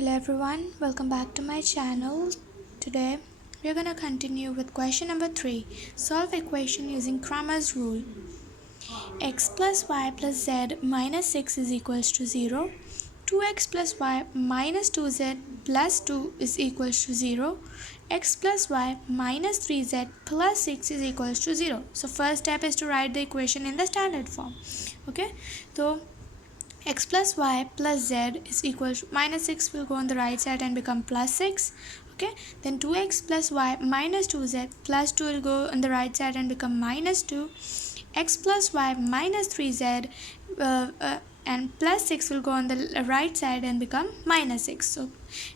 Hello everyone, welcome back to my channel. Today we are going to continue with question number 3. Solve equation using Cramer's rule. X plus y plus z minus 6 is equals to 0. 2x plus y minus 2z plus 2 is equals to 0. X plus y minus 3z plus 6 is equals to 0. So first step is to write the equation in the standard form. Okay, so x plus y plus z is equal to minus 6 will go on the right side and become plus 6. Okay, then 2x plus y minus 2z plus 2 will go on the right side and become minus 2. X plus y minus 3z and plus 6 will go on the right side and become minus 6. So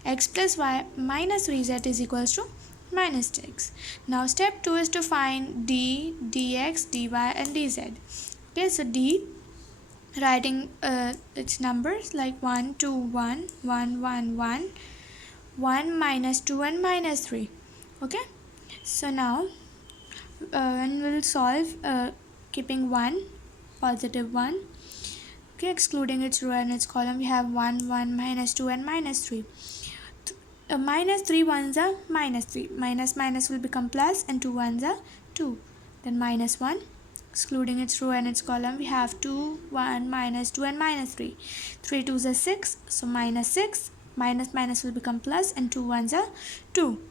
x plus y minus 3z is equals to minus 6. Now step 2 is to find d, dx, dy and dz. Okay, so d, writing its numbers like 1 2 1 1 1 1 1 minus 2 and minus 3. Okay, so now and we'll solve keeping 1 positive 1. Okay, excluding its row and its column, we have 1 1 minus 2 and minus 3. Minus 3 ones are minus 3, minus minus will become plus, and 2 ones are 2, then minus 1. Excluding its row and its column, we have 2 1 minus 2 and minus 3. 3 2s are 6, so minus 6. Minus minus will become plus, and 2 ones are 2.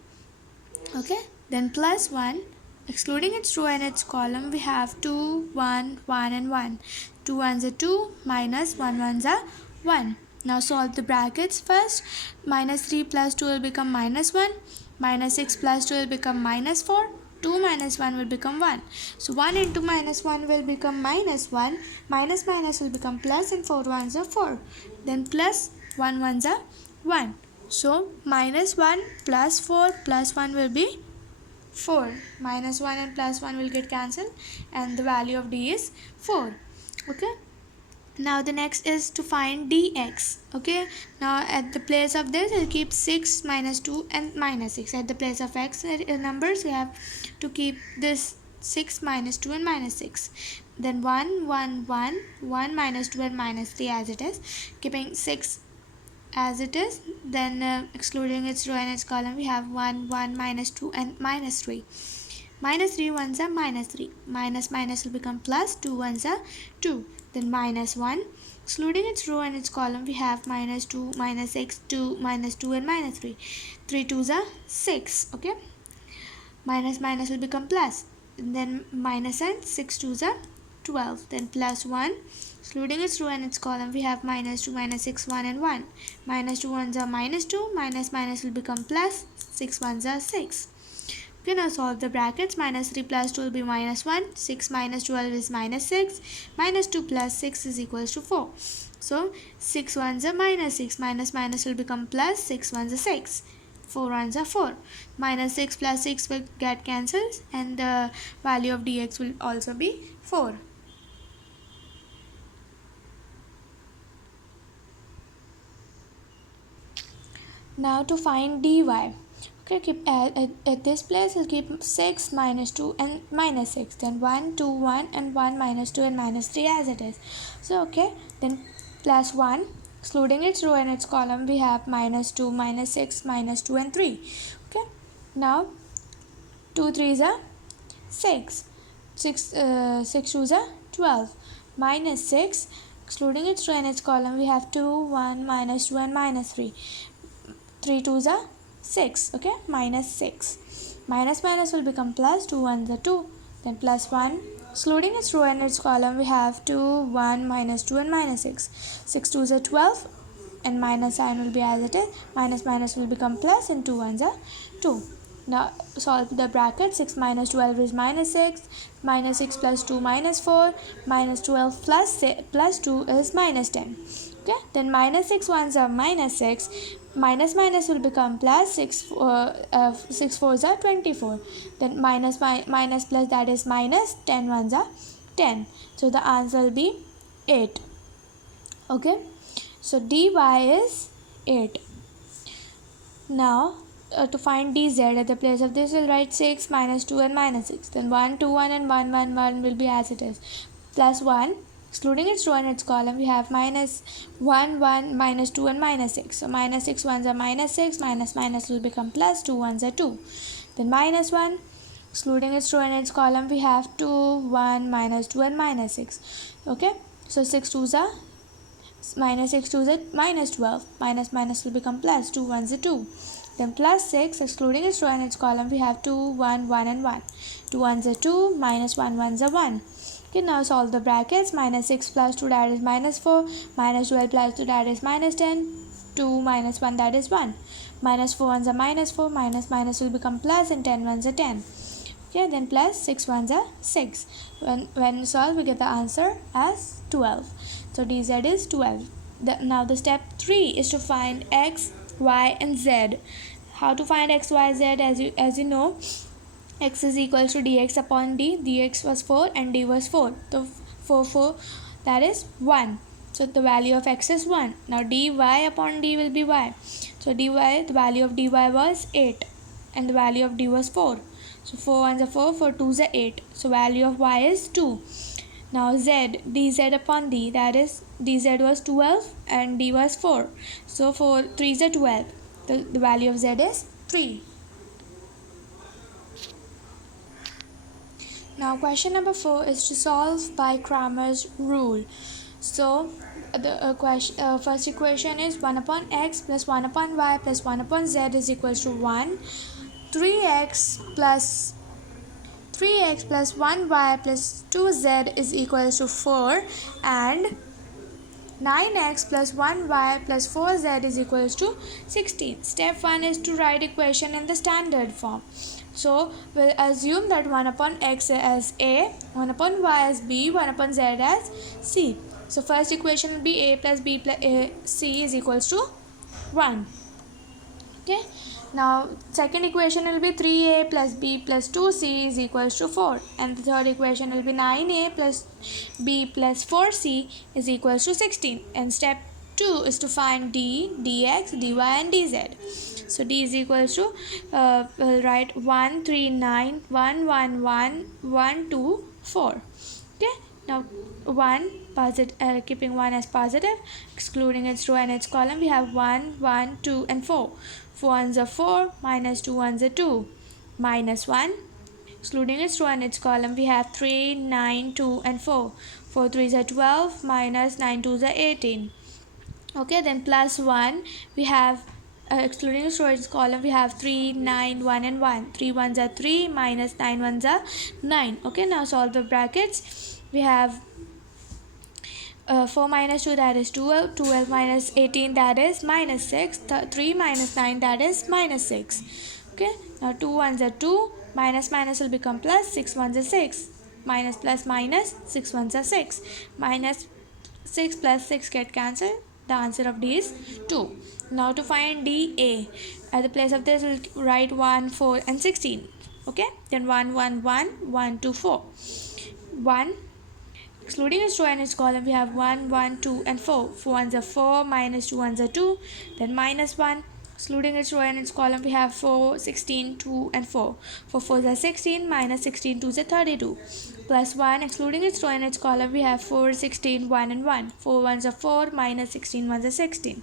Okay, then plus 1. Excluding its row and its column, we have 2 1 1 and 1. 2 ones are 2, minus 1 ones are 1. Now solve the brackets first. Minus 3 plus 2 will become minus 1. Minus 6 plus 2 will become minus 4. 2 minus 1 will become 1. So 1 into minus 1 will become minus 1. Minus minus will become plus, and 4 ones are 4. Then plus 1 ones are 1. So minus 1 plus 4 plus 1 will be 4. Minus 1 and plus 1 will get cancelled, and the value of d is 4. Okay, now the next is to find dx. Okay, now at the place of this, I'll keep 6 minus 2 and minus 6. At the place of x numbers, we have to keep this 6 minus 2 and minus 6. Then 1 1 1 1 minus 2 and minus 3 as it is, keeping 6 as it is. Then excluding its row and its column, we have 1 1 minus 2 and minus 3. Minus 3 ones are minus 3. Minus minus will become plus, 2 ones are 2. Then minus 1. Excluding its row and its column, we have minus 2, minus 6, 2, minus 2 and minus 3. 3 2s are 6. Okay, minus minus will become plus. Then minus and 6 2s are 12. Then plus 1. Excluding its row and its column, we have minus 2, minus 6, 1 and 1. Minus 2 ones are minus 2. Minus minus will become plus. 6 ones are 6. Okay, now solve the brackets. Minus 3 plus 2 will be minus 1. 6 minus 12 is minus 6. Minus 2 plus 6 is equals to 4. So 6 ones are minus 6. Minus minus will become plus. 6 ones are 6. 4 ones are 4. Minus 6 plus 6 will get cancelled, and the value of dx will also be 4. Now to find dy. Okay, keep at this place we'll keep 6 minus 2 and minus 6. Then 1 2 1 and 1 minus 2 and minus 3 as it is. So okay, then plus 1. Excluding its row and its column, we have minus 2, minus 6, minus 2 and 3. Okay, now 2 3s are 6. 6 2s are 12. Minus 6. Excluding its row and its column, we have 2 1 minus 2 and minus 3. 3 2s are 6. Okay, minus 6. Minus minus will become plus, 2 ones are 2. Then plus 1. Excluding its row and its column, we have 2 1 minus 2 and minus 6. 6 2s are 12, and minus sign will be as it is. Minus minus will become plus, and 2 ones are 2. Now solve the bracket. 6 minus 12 is minus 6. Minus 6 plus 2 minus 4. Minus 12 plus 2 is minus 10. Okay, then minus 6 ones are minus 6. Minus minus will become plus. 6 4s are 24. Then minus plus, that is minus. 10 ones are 10. So the answer will be 8. Okay, so dy is 8. Now to find dz, at the place of this we'll write 6 minus 2 and minus 6. Then 1 2 1 and 1 1 1 will be as it is. Plus 1. excluding its row and its column, we have minus 1, 1, minus 2 and minus 6. So minus 6 ones are minus 6, minus minus will become plus, 2 ones are 2. Then minus 1, excluding its row and its column, we have 2, 1, minus 2 and minus 6. Okay, so 6 2s are minus 6 2s are minus 12. Minus minus will become plus, 2 ones are 2. Then plus 6, excluding its row and its column, we have 2, 1, 1 and 1. 2 ones are 2, minus 1 ones are 1. Okay, now solve the brackets. Minus 6 plus 2, that is minus 4. Minus 12 plus 2, that is minus 10. 2 minus 1, that is 1. Minus 4 ones are minus 4. Minus minus will become plus, and 10 ones are 10. Okay, then plus 6 ones are 6. When we solve, we get the answer as 12. So dz is 12. Now the step 3 is to find x, y and z. How to find x, y, z? As you know, x is equal to dx upon d. Dx was 4 and d was 4. So 4 that is 1. So the value of x is 1. Now dy upon d will be y. So dy, the value of dy was 8 and the value of d was 4. So 4 ones are 4, 4 twos are 8. So value of y is 2. Now z, dz upon d, that is dz was 12 and d was 4. So 4 3s are 12. The value of z is 3. Now question number 4 is to solve by Cramer's rule. So the first equation is 1 upon x plus 1 upon y plus 1 upon z is equal to 1. 3x plus 1y plus 2z is equal to 4, and 9x plus 1y plus 4z is equal to 16. Step 1 is to write equation in the standard form. So we'll assume that 1 upon x as a, 1 upon y as b, 1 upon z as c. So first equation will be a plus b plus c is equals to 1. Okay. Now second equation will be 3a plus b plus 2c is equals to 4, and the third equation will be 9a plus b plus 4c is equals to 16. And step 2 is to find d, dx, dy and dz. So d is equals to we'll write 1 3 9 1 1 1 1 2 4. Okay. Now 1 positive, keeping 1 as positive, excluding its row and its column, we have 1 1 2 and 4. 4 ones are 4, minus 2 ones are 2, minus 1. Excluding its row and its column, we have 3, 9, 2 and 4. 4 3s are 12, minus 9 2s are 18. Okay, then plus 1, we have excluding its row and its column, we have 3, 9, 1 and 1. 3 ones are 3, minus 9 ones are 9. Okay, now solve the brackets. We have 4 minus 2, that is 12. 12 minus 18, that is minus 6. 3 minus 9, that is minus 6. Okay, now 2 ones are 2. Minus minus will become plus. 6 ones are 6. Minus plus minus. 6 ones are 6. Minus 6 plus 6 get cancelled. The answer of D is 2. Now to find DA, at the place of this we'll write 1, 4 and 16. Okay, then 1 1 1 1 2 4. 1, excluding its row and its column, we have 1 1 2 and 4. 4 ones are 4, minus 2 ones are 2. Then minus 1, excluding its row and its column, we have 4 16 2 and 4. 4 4s are 16, minus 16 2s are 32. Plus 1, excluding its row and its column, we have 4 16 1 and 1. 4 ones are 4, minus 16 ones are 16.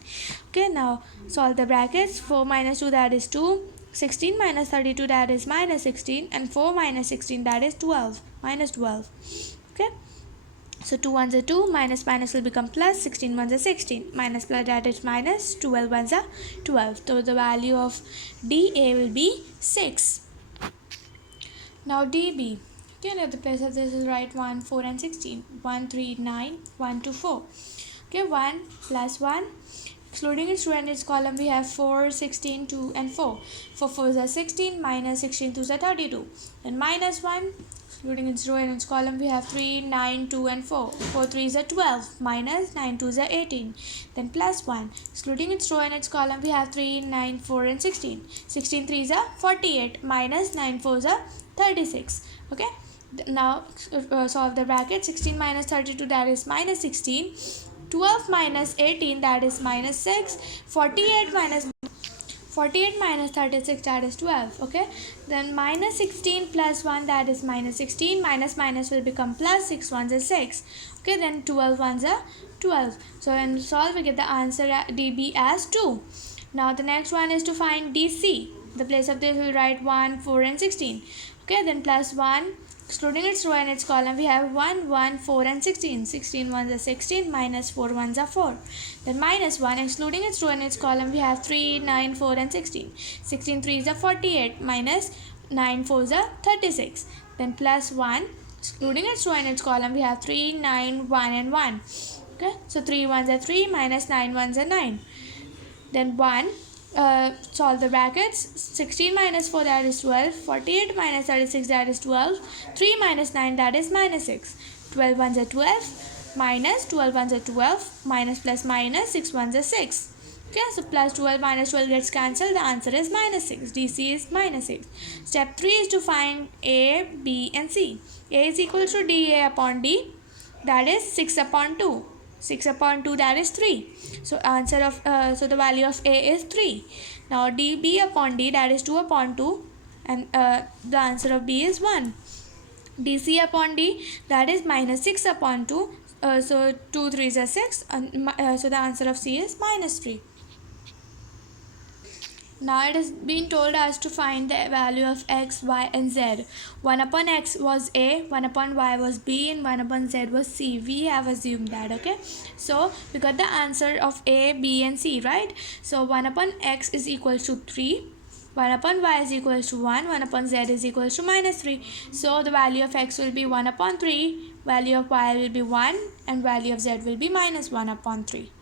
Okay, now solve the brackets. 4 minus 2, that is 2. 16 minus 32, that is minus 16, and 4 minus 16, that is 12, minus 12. Okay, so 2 ones are 2, minus minus will become plus, 16 ones are 16, minus plus, that is minus, 12 ones are 12. So the value of DA will be 6. Now DB, okay, at the place of this is write 1 4 and 16. 1 3 9 1 2 4. Okay, 1 plus 1, excluding its row and its column, we have 4 16 2 and 4. 4 4s are 16, minus 16 2s are 32. Then minus 1, excluding its row and its column, we have 3 9 2 and 4. 4 3s are 12, minus 9 2s are 18. Then plus 1, excluding its row and its column, we have 3 9 4 and 16. 16 3s are 48, minus 9 4s are 36. Okay, now solve the bracket. 16 minus 32, that is minus 16. 12 minus 18, that is minus 6. 48 minus 48 minus 36, that is 12. Okay, then minus 16 plus 1, that is minus 16. Minus minus will become plus. 6 ones are 6. Okay, then 12 ones are 12. So when we solve, we get the answer db as 2. Now the next one is to find dc. The place of this we'll write 1, 4 and 16. Okay, then plus 1, excluding its row and its column, we have 1, 1, 4 and 16. 16 ones are 16, minus 4 ones are 4. Then minus 1, excluding its row and its column, we have 3, 9, 4 and 16. 16 threes are 48, minus 9 fours are 36. Then plus 1, excluding its row and its column, we have 3, 9, 1 and 1. Okay, so 3 ones are 3, minus 9 ones are 9. Then 1, solve the brackets. 16 minus 4, that is 12. 48 minus 36, that is 12. 3 minus 9, that is minus 6. 12 ones are 12, minus 12 ones are 12, minus plus minus 6 ones are 6. Okay, so plus 12 minus 12 gets cancelled. The answer is minus 6. DC is minus 6. Step 3 is to find A, B and C. A is equal to dA upon D, that is 6 upon 2. 6 upon 2, that is 3. So so the value of A is 3. Now dB upon D, that is 2 upon 2, and the answer of B is 1. DC upon D, that is minus 6 upon 2. So 2 3s are 6, and so the answer of C is minus 3. Now it has been told us to find the value of x, y and z. 1 upon x was a, 1 upon y was b, and 1 upon z was c. We have assumed that, okay? So we got the answer of a, b and c, right? So 1 upon x is equal to 3. 1 upon y is equal to 1. 1 upon z is equal to minus 3. So the value of x will be 1 upon 3. Value of y will be 1. And value of z will be minus 1 upon 3.